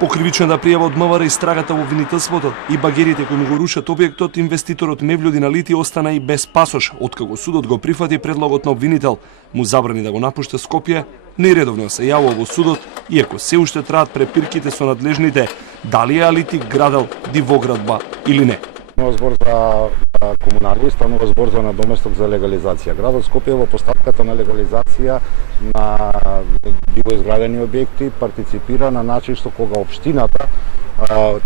По кривичната пријава од МВР истрагата во обвинителството и багерите кои му го рушат објектот, инвеститорот Мевлюдин Алити остана и без пасош, откако судот го прифати предлогот на обвинител, му забрани да го напушта Скопје, нередовно се јавува во судот, иако се уште траат препирките со надлежните дали е Алити градел дивоградба или не. Станува збор за комунали, станува збор за надоместок за легализација. Градот Скопје во постапката на легализација на дивоизградени објекти партиципира на начин што кога општината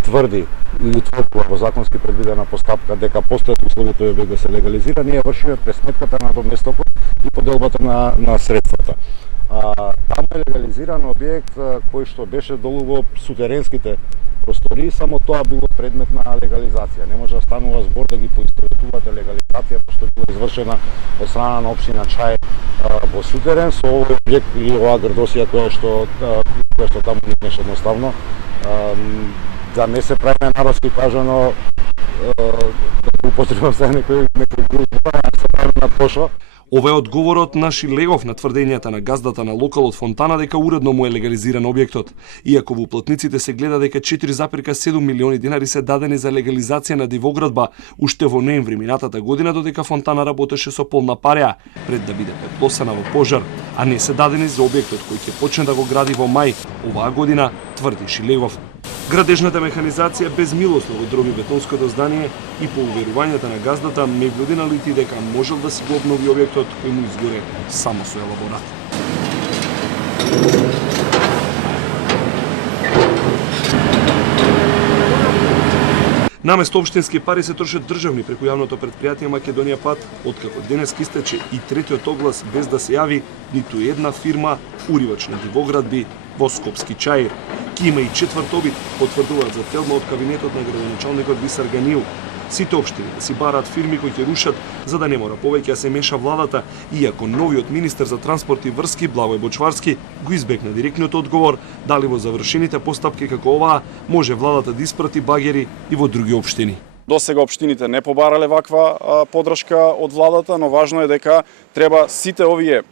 тврди и утврдува во законски предвидена постапка дека постојат услови тој објект да се легализира, ние вршиме пресметката на надоместокот и поделбата на средствата. Таму е легализиран објект кој што беше долу во сутеренските простори, само тоа било предмет на легализација. Не може да станува збор да ги поистоветувате легализација што било извршена од страна на општина Чај во сутерен со овој објект или оваа грдосија која што таму никнеш едноставно. Да не се прави народски кажано да употребам се некој груб, се прави на пошо. Ова е одговорот на Шилегов на тврдењата на газдата на локалот Фонтана дека уредно му е легализиран објектот. Иако во уплатниците се гледа дека 4,7 милиони динари се дадени за легализација на дивоградба уште во ноември минатата година, додека Фонтана работеше со полна пареа пред да биде петлосана во пожар, а не се дадени за објектот кој ќе почне да го гради во мај оваа година, тврди Шилегов. Градежната механизација безмилосно го дроби бетонското здание и по уверувањата на газдата Мевлюдин Алити дека можел да си го обнови објектот кој му изгоре само со елаборат. Наместо општински пари се трошат државни преку јавното предпријатие Македонија Пат, откако денес истече и третиот оглас без да се јави ниту една фирма уривач на дивоградби во Скопски Чаир. Ки има и четврт обид, потврдуваат за телма од кабинетот на градоначалникот Бисер Ганиев. Сите општини да си бараат фирми кои ќе рушат за да не мора повеќе да се меша владата, иако новиот министер за транспорт и врски Благој Бочварски го избегна директниот одговор дали во завршените постапки како оваа може владата да испрати багери и во други општини. До сега општините не побарале ваква подршка од владата, но важно е дека треба сите овие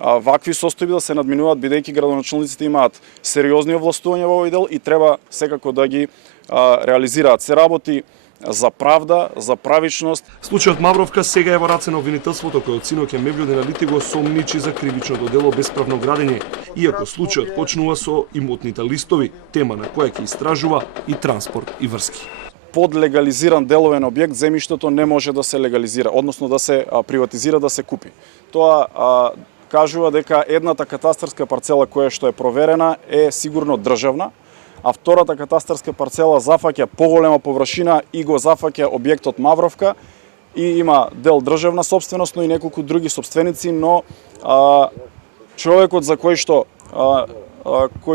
вакви состојби да се надминуваат, бидејќи градоначалниците имаат сериозни овластувања во овој дел и треба секако да ги реализираат. Се работи за правда, за правичност. Случајот Мавровка сега е во раце на обвинителството кој од синок Мевлюдин Алити го сомничи за кривичното дело бесправно градење, иако случајот почнува со имотните листови, тема на која ќе истражува и транспорт и врски. Под легализиран деловен објект земјиштето не може да се легализира, односно да се приватизира, да се купи. Тоа кажува дека едната катастарска парцела која што е проверена е сигурно државна, а втората катастарска парцела зафаќа поголема површина и го зафаќа објектот Мавровка и има дел државна собственост, но и неколку други собственици, но човекот за кој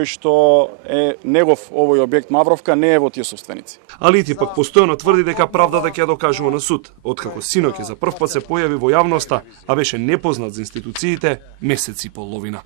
што е негов овој објект Мавровка не е во тие собственици. Алити пак постојано тврди дека правдата ќе ја докажува на суд, откако синок за прв пат се појави во јавноста, а беше непознат за институциите месец и половина.